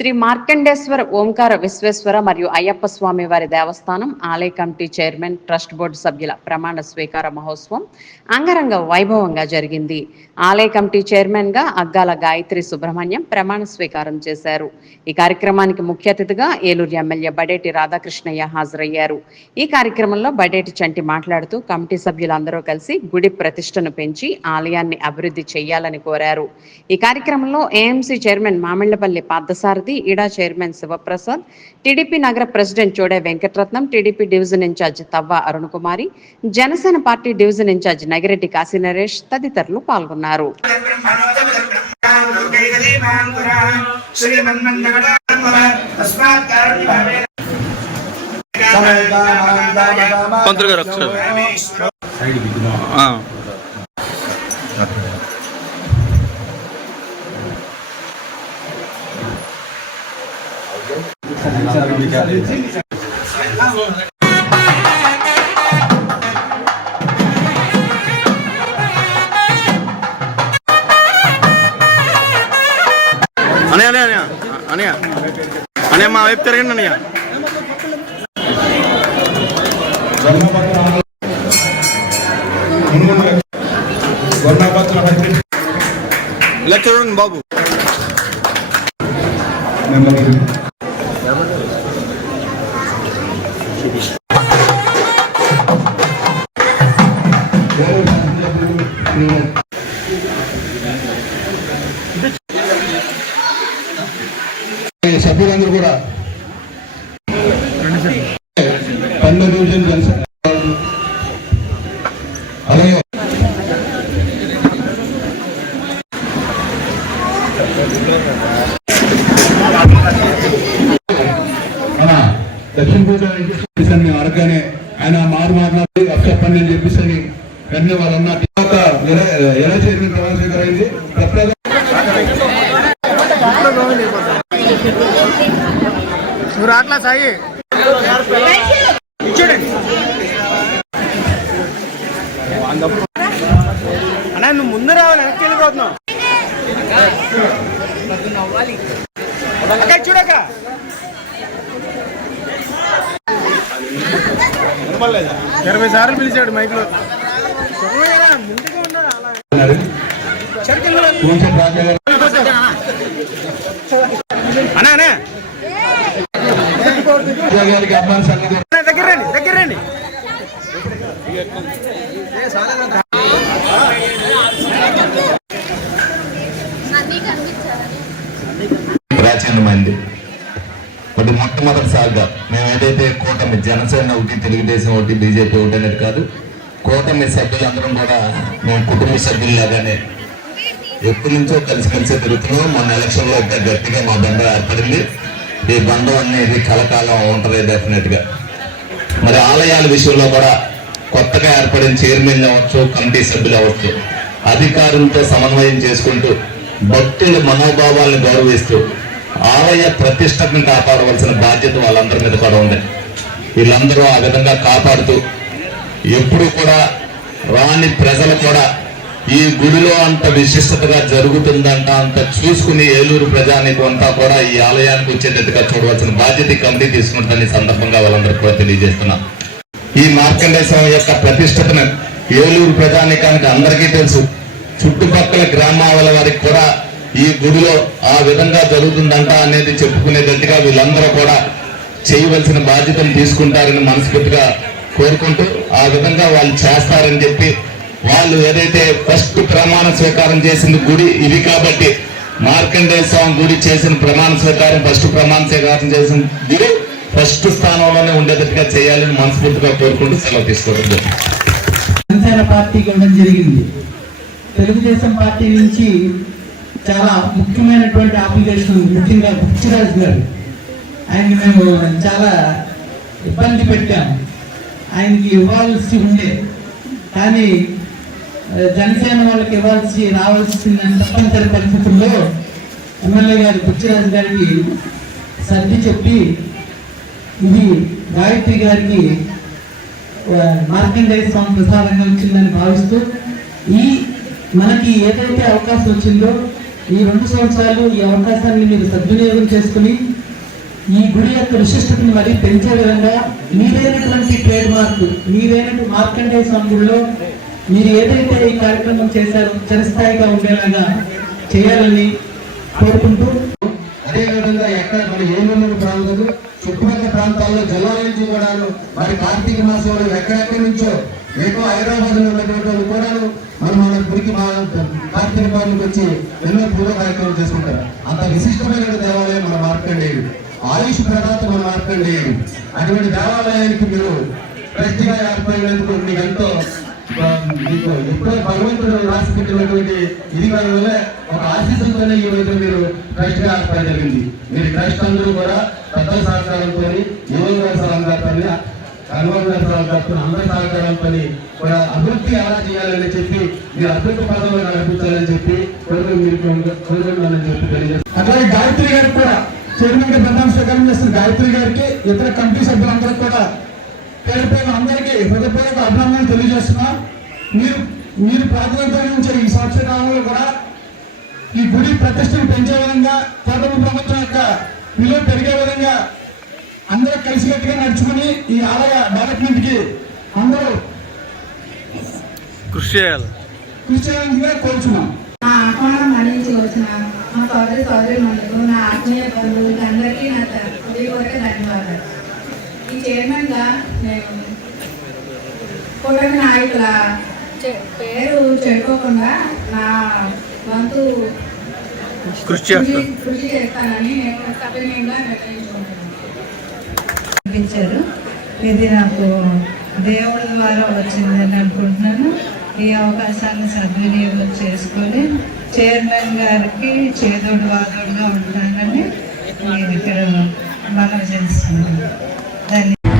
శ్రీ మార్కండేశ్వర ఓంకార విశ్వేశ్వర మరియు అయ్యప్ప స్వామి వారి దేవస్థానం ఆలయ కమిటీ చైర్మన్ ట్రస్ట్ బోర్డు సభ్యుల ప్రమాణ స్వీకార మహోత్సవం అంగరంగ వైభవంగా జరిగింది. ఆలయ కమిటీ చైర్మన్గా అగ్గాల గాయత్రి సుబ్రహ్మణ్యం ప్రమాణ స్వీకారం చేశారు. ఈ కార్యక్రమానికి ముఖ్య అతిథిగా ఏలూరు ఎమ్మెల్యే బడేటి రాధాకృష్ణయ్య హాజరయ్యారు. ఈ కార్యక్రమంలో బడేటి చంటి మాట్లాడుతూ కమిటీ సభ్యులందరూ కలిసి గుడి ప్రతిష్టను పెంచి ఆలయాన్ని అభివృద్ధి చేయాలని కోరారు. ఈ కార్యక్రమంలో ఏఎంసీ చైర్మన్ మామిళ్ళపల్లి పార్థసారథి ఈడా చైర్మన్ శివప్రసాద్ టీడీపీ నగర president Chode Venkataratnam TDP division incharge Tavva Arun Kumari Janasena party division incharge Nagireddy Kashi Naresh తదితరులు పాల్గొన్నారు. గారు ఒకసారి ఆ. అనయ్య అనయ్య అనయ్య అనయ్య అనయ్య మా వైపు తిరగండి అనయ్య ఇలా చూడండి బాబు సభ్యులందరూ కూడా పన్నెండు డివిజన్ జనసేన అలాగే దక్షిణ పూజ ఆయన మాట్లాడి చెప్పండి అని చెప్పేసి వెంటనే వాళ్ళు అన్న ఎలా అయింది? నువ్వు రాట్లా సాయి. అన్నా నువ్వు ముందు రావాలి? వెనక్కి వెళ్ళిపోతున్నావు. చూడక ఇరవై సార్లు పిలిచాడు మైక్లో కొంచెం బాగా అన్నా. అన్నా గారికి అభిమాన సంగతి దగ్గర రండి. దగ్గర రండి ప్రాచీనమైంది. బట్ మొట్టమొదటిసారిగా మేము ఏదైతే కూటమి జనసేన ఒకటి తెలుగుదేశం ఒకటి బీజేపీ ఒకటి అనేది కాదు కూటమి సభ్యులందరం కూడా మేము కుటుంబ సభ్యుల్లాగానే ఎప్పటి నుంచో కలిసిమెలిసి తిరుగుతున్నాం. మన ఎలక్షన్లో ఒక గట్టిగా మా బంధం ఏర్పడింది. ఈ బంధం అనేది కలకాలం ఉంటుంది డెఫినెట్గా మరి ఆలయాల విషయంలో కూడా కొత్తగా ఏర్పడిన చైర్మన్ అవ్వచ్చు కమిటీ సభ్యులు అవ్వచ్చు అధికారులతో సమన్వయం చేసుకుంటూ భక్తుల మనోభావాలను గౌరవిస్తూ ఆలయ ప్రతిష్టను కాపాడవలసిన బాధ్యత వాళ్ళందరి మీద కూడా ఉంది. వీళ్ళందరూ ఆ విధంగా కాపాడుతూ ఎప్పుడు కూడా రాని ప్రజలు కూడా ఈ గుడిలో అంత విశిష్టతగా జరుగుతుందంట అంత చూసుకుని ఏలూరు ప్రజానికి అంతా కూడా ఈ ఆలయానికి వచ్చేటట్టుగా చూడవలసిన బాధ్యత కమిటీ తీసుకుంటుందని సందర్భంగా వాళ్ళందరికీ కూడా తెలియజేస్తున్నాం. ఈ మార్కండేశ్వరం యొక్క ప్రతిష్టతను ఏలూరు ప్రజానికానికి అందరికీ తెలుసు. చుట్టుపక్కల గ్రామాల వారికి కూడా ఈ గుడిలో ఆ విధంగా జరుగుతుందంట అనేది చెప్పుకునేటట్టుగా వీళ్ళందరూ కూడా చేయవలసిన బాధ్యతను తీసుకుంటారని మనస్ఫూర్తిగా కోరుకుంటూ ఆ విధంగా వాళ్ళు చేస్తారని చెప్పి వాళ్ళు ఏదైతే ఫస్ట్ ప్రమాణ స్వీకారం చేసింది గుడి ఇది కాబట్టి మార్కండేయ స్వామి గుడి చేసిన ప్రమాణ స్వీకారం ఫస్ట్ ప్రమాణ స్వీకారం చేసిన గుడి ఫస్ట్ స్థానంలోనే ఉండేటట్టుగా చేయాలని మనస్ఫూర్తిగా కోరుకుంటూ సెలవు తీసుకోవడం పార్టీకి ఇవ్వడం జరిగింది. తెలుగుదేశం పార్టీ నుంచి చాలా ముఖ్యమైనటువంటి అప్లికేషన్ ముఖ్యంగా బుచ్చిరాజు గారు. ఆయన్ని మేము చాలా ఇబ్బంది పెట్టాము. ఆయనకి ఇవ్వాల్సి ఉండే కానీ జనసేన వాళ్ళకి ఇవ్వాల్సి రావాల్సిన తప్పనిసరి పరిస్థితుల్లో ఎమ్మెల్యే గారు బుచ్చిరాజు గారికి సర్ది చెప్పి ఇది గాయత్రి గారికి మార్కండేయ స్వామి ప్రసాదంగా వచ్చిందని భావిస్తూ ఈ మనకి ఏదైతే అవకాశం వచ్చిందో ఈ రెండు సంవత్సరాలు ఈ అవకాశాన్ని మీరు సద్వినియోగం చేసుకుని ఈ గుడి యొక్క విశిష్టతని మరి పెంచే విధంగా మీరైనటువంటి ట్రేడ్ మార్క్ మీరైనటువంటి మార్కండేయ స్వామి గుడిలో మీరు ఏదైతే ఈ కార్యక్రమం చేశారో చిరస్థాయిగా ఉండేలాగా చేయాలని కోరుకుంటూ అదే విధంగా ఎక్కడ మరి ఏలూరు ప్రాంతాలు? చుట్టుపక్కల ప్రాంతాల్లో జిల్లాల నుంచి మరి కార్తీక మాసంలో ఎక్కడెక్కడి నుంచో ఏదో హైదరాబాద్లో ఉన్నటువంటి వాళ్ళు కూడా మరి మన గురికి మా కార్తీక వచ్చి ఎన్నో పూజ కార్యక్రమాలు చేసుకుంటారు. అంత విశిష్టమైన దేవాలయం మన మార్కండేయుడు. ఆయుష్ ప్రదాత మన మార్కండేయుడు. అటువంటి దేవాలయానికి మీరు ప్రతిగా ఏర్పడినందుకు మీకు ఎంతో మీకు ఎప్పుడో భగవంతుడు రాసి పెట్టినటువంటి ఇది వల్ల ఒక ఆశీస్సుతోనే ఈ రోజు మీరు ట్రస్ట్గా ఏర్పడడం జరిగింది. మీరు ట్రస్ట్ అందరూ కూడా పెద్దల సహకారంతో యువల సహకారంతో హనుమాన్ సహకారంతో అందరి సహకారంతో కూడా అభివృద్ధి ఎలా చేయాలని చెప్పి మీరు అభివృద్ధి పదంలో నడిపించాలని చెప్పి కోరుకు మీరు కోరుకుంటానని చెప్పి తెలియజేస్తారు అట్లాగే గాయత్రి గారికి కూడా చైర్మన్గా ప్రధాన స్వీకారం చేస్తున్న గాయత్రి గారికి ఇతర కమిటీ సభ్యులందరికీ కూడా పేరు పేరు అందరికీ హృదయపూర్వక అభినందనలు తెలియజేస్తున్నా. మీరు మీరు ప్రాతినిధ్యం ఈ సంవత్సర కాలంలో కూడా ఈ గుడి ప్రతిష్టను పెంచే విధంగా కూటమి ప్రభుత్వం యొక్క విలువ పెరిగే విధంగా అందరూ కలిసికట్టుగా నడుచుకుని ఈ ఆలయ డెవలప్మెంట్కి అందరూ కృషి చేయాలి. కృషి చేయాలని కోరుచున్నాం. నా ఆహ్వానం మా సోదరి సోదరి మండలకు నా ఆత్మీయ బంధువులకి అందరికీ నా హృదయపూర్వక ధన్యవాదాలు. ఈ నేను కూటమి నాయకుల పేరు చెడుకోకుండా నా వంతు కృషి కృషి చేస్తాం కృషి చేస్తానని నేను పంపించారు ఇది నాకు దేవుడి ద్వారా వచ్చిందని అనుకుంటున్నాను. ఈ అవకాశాన్ని సద్వినియోగం చేసుకొని చైర్మన్ గారికి చేదోడు వాదోడుగా ఉంటానని నేను ఇక్కడ మనం చేస్తున్నాను.